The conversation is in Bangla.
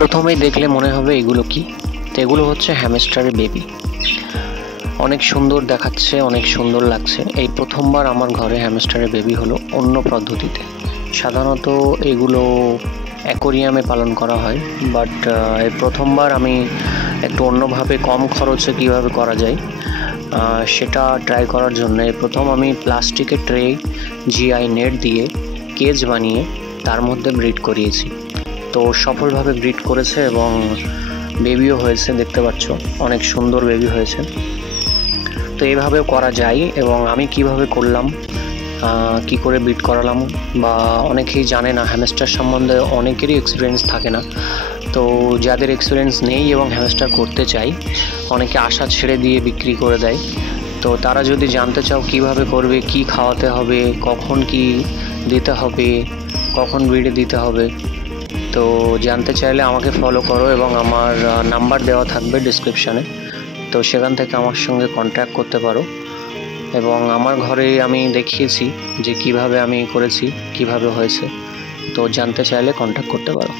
প্রথমেই দেখলে মনে হবে এগুলো কি, তো এগুলো হচ্ছে হ্যামস্টারের বেবি। অনেক সুন্দর দেখাচ্ছে, অনেক সুন্দর লাগছে। এই প্রথমবার আমার ঘরে হ্যামস্টারের বেবি হলো অন্য পদ্ধতিতে। সাধারণত এগুলো অ্যাকোরিয়ামে পালন করা হয়, বাট এই প্রথমবার আমি একটু অন্যভাবে কম খরচে কিভাবে করা যায় সেটা ট্রাই করার জন্য প্রথম আমি প্লাস্টিকের ট্রে, জিআই নেট দিয়ে কেজ বানিয়ে তার মধ্যে ব্রিড করিয়েছি। তো সফলভাবে ব্রিড করেছে এবং বেবিও হয়েছে, দেখতে পাচ্ছ অনেক সুন্দর বেবি হয়েছে। তো এইভাবেও করা যায়। এবং আমি কিভাবে করলাম, কি করে ব্রিড করালাম, বা অনেকেই জানে না হ্যামস্টার সম্বন্ধে, অনেকেরই এক্সপিরিয়েন্স থাকে না। তো যাদের এক্সপিরিয়েন্স নেই এবং হ্যামস্টার করতে চাই, অনেকে আশা ছেড়ে দিয়ে বিক্রি করে দেয়। তো তারা যদি জানতে চাও কিভাবে করবে, কি খাওয়াতে হবে, কখন কি দিতে হবে, কখন ব্রিডে দিতে হবে, তো জানতে চাইলে আমাকে ফলো করো এবং আমার নাম্বার দেওয়া থাকবে ডিসক্রিপশানে। তো সেখান থেকে আমার সঙ্গে কন্ট্যাক্ট করতে পারো। এবং আমার ঘরে আমি দেখিয়েছি যে কিভাবে আমি করেছি, কিভাবে হয়েছে। তো জানতে চাইলে কন্ট্যাক্ট করতে পারো।